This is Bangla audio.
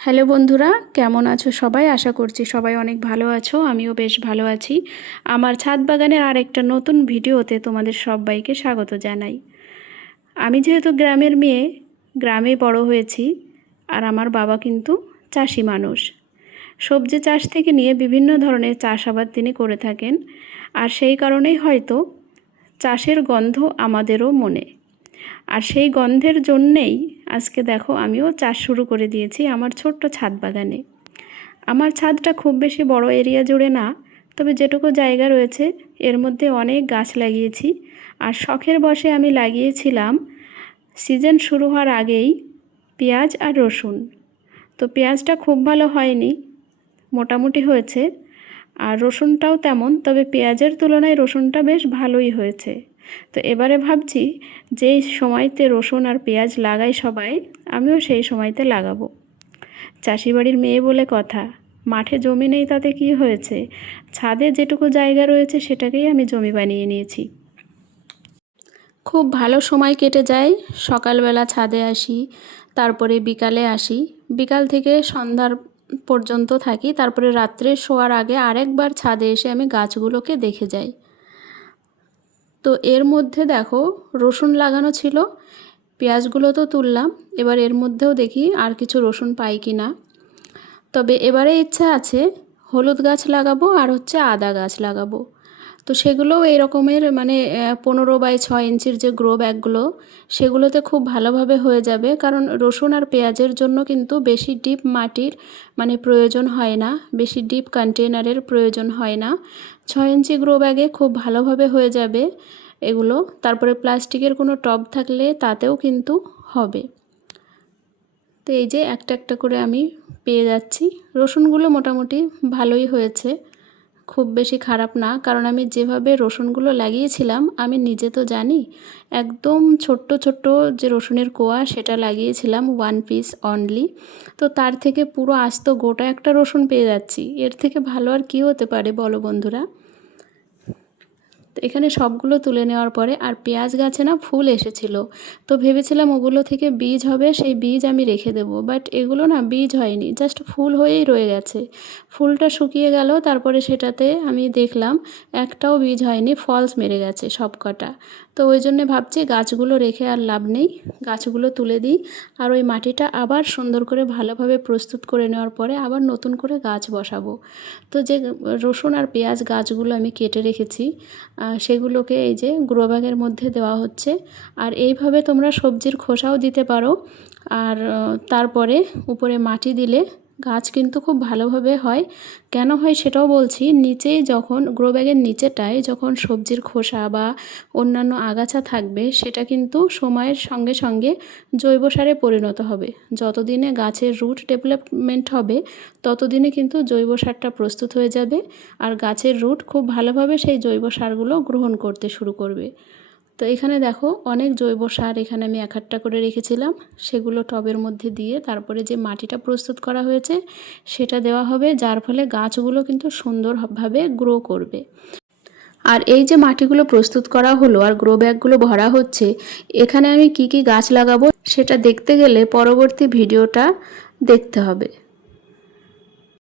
হ্যালো বন্ধুরা, কেমন আছো সবাই? আশা করছি সবাই অনেক ভালো আছো। আমিও বেশ ভালো আছি। আমার ছাদ বাগানের আরেকটা নতুন ভিডিওতে তোমাদের সবাইকে স্বাগত জানাই। আমি যেহেতু গ্রামের মেয়ে, গ্রামে বড় হয়েছি, আর আমার বাবা কিন্তু চাষি মানুষ। সবজি চাষ থেকে নিয়ে বিভিন্ন ধরনের চাষাবাদ তিনি করে থাকেন, আর সেই কারণেই হয়তো চাষের গন্ধ আমাদেরও মনে। আর সেই গন্ধের জন্যেই আজকে দেখো আমিও চাষ শুরু করে দিয়েছি আমার ছোট্ট ছাদ বাগানে। আমার ছাদটা খুব বেশি বড় এরিয়া জুড়ে না, তবে যেটুকু জায়গা রয়েছে এর মধ্যে অনেক গাছ লাগিয়েছি। আর শখের বশে আমি লাগিয়েছিলাম সিজন শুরু হওয়ার আগেই পেঁয়াজ আর রসুন। তো পেঁয়াজটা খুব ভালো হয়নি, মোটামুটি হয়েছে, আর রসুনটাও তেমন, তবে পেঁয়াজের তুলনায় রসুনটা বেশ ভালোই হয়েছে। তো এবারে ভাবছি যেই সময়তে রসুন আর পেঁয়াজ লাগাই সবাই, আমিও সেই সময়তে লাগাবো। চাষি বাড়ির মেয়ে বলে কথা, মাঠে জমি নেই তাতে কি হয়েছে, ছাদে যেটুকু জায়গা রয়েছে সেটাকেই আমি জমি বানিয়ে নিয়েছি। খুব ভালো সময় কেটে যায়। সকালবেলা ছাদে আসি, তারপরে বিকালে আসি, বিকাল থেকে সন্ধ্যার পর্যন্ত থাকি, তারপরে রাত্রে শোয়ার আগে আরেকবার ছাদে এসে আমি গাছগুলোকে দেখে যাই। তো এর মধ্যে দেখো রসুন লাগানো ছিল, পেঁয়াজগুলো তো তুললাম, এবার এর মধ্যেও দেখি আর কিছু রসুন পাই কি না। তবে এবারে ইচ্ছা আছে হলুদ গাছ লাগাবো আর আদা গাছ লাগাবো। তো সেগুলোও এই রকমের 15x6 ইঞ্চির যে গ্রো ব্যাগগুলো, সেগুলোতে খুব ভালোভাবে হয়ে যাবে, কারণ রসুন আর পেঁয়াজের জন্য কিন্তু বেশি ডিপ মাটির প্রয়োজন হয় না, বেশি ডিপ কন্টেনারের প্রয়োজন হয় না। 6 ইঞ্চি গ্রো ব্যাগে খুব ভালোভাবে হয়ে যাবে এগুলো। তারপরে প্লাস্টিকের কোনো টব থাকলে তাতেও কিন্তু হবে। তো এই যে একটা একটা করে আমি পেয়ে যাচ্ছি। রসুনগুলো মোটামুটি ভালোই হয়েছে, খুব বেশি খারাপ না, কারণ আমি যেভাবে রসুনগুলো লাগিয়েছিলাম আমি নিজে তো জানি, একদম ছোট্ট ছোট্ট যে রসুনের কোয়া সেটা লাগিয়েছিলাম 1 পিস অনলি। তো তার থেকে পুরো আস্ত গোটা একটা রসুন পেয়ে যাচ্ছি, এর থেকে ভালো আর কী হতে পারে বলো বন্ধুরা। তো এখানে সবগুলো তুলে নেওয়ার পরে, আর পেঁয়াজ গাছে না ফুল এসেছিল, তো ভেবেছিলাম ওগুলো থেকে বীজ হবে, সেই বীজ আমি রেখে দেবো, বাট এগুলো না বীজ হয়নি, জাস্ট ফুল হয়েই রয়ে গেছে। ফুলটা শুকিয়ে গেল, তারপরে সেটাতে আমি দেখলাম একটাও বীজ হয়নি, ফলস মেরে গেছে সব কটা। তো ওই জন্যে ভাবছি গাছগুলো রেখে আর লাভ নেই, গাছগুলো তুলে দিই, আর ওই মাটিটা আবার সুন্দর করে ভালোভাবে প্রস্তুত করে নেওয়ার পরে আবার নতুন করে গাছ বসাবো। তো যে রসুন আর পেঁয়াজ গাছগুলো আমি কেটে রেখেছি, সেগুলোকে এই যে গ্রো ব্যাগের মধ্যে দেওয়া হচ্ছে। আর এইভাবে তোমরা সবজির খোসাও দিতে পারো, আর তারপরে উপরে মাটি দিলে গাছ কিন্তু খুব ভালোভাবে হয়। কেন হয় সেটাও বলছি। নিচেই যখন গ্রো ব্যাগের নিচেটায় যখন সবজির খোসা বা অন্যান্য আগাছা থাকবে, সেটা কিন্তু সময়ের সঙ্গে সঙ্গে জৈব সারে পরিণত হবে। যতদিনে গাছের রুট ডেভেলপমেন্ট হবে ততদিনে কিন্তু জৈব সারটা প্রস্তুত হয়ে যাবে, আর গাছের রুট খুব ভালোভাবে সেই জৈব সারগুলো গ্রহণ করতে শুরু করবে। তো এখানে দেখো অনেক জৈব সার এখানে আমি এক একটা করে রেখেছিলাম, সেগুলো টবের মধ্যে দিয়ে তারপরে যে মাটিটা প্রস্তুত করা হয়েছে সেটা দেওয়া হবে, যার ফলে গাছগুলো কিন্তু সুন্দরভাবে গ্রো করবে। আর এই যে মাটিগুলো প্রস্তুত করা হলো আর গ্রো ব্যাগগুলো ভরা হচ্ছে, এখানে আমি কি কি গাছ লাগাবো সেটা দেখতে গেলে পরবর্তী ভিডিওটা দেখতে হবে।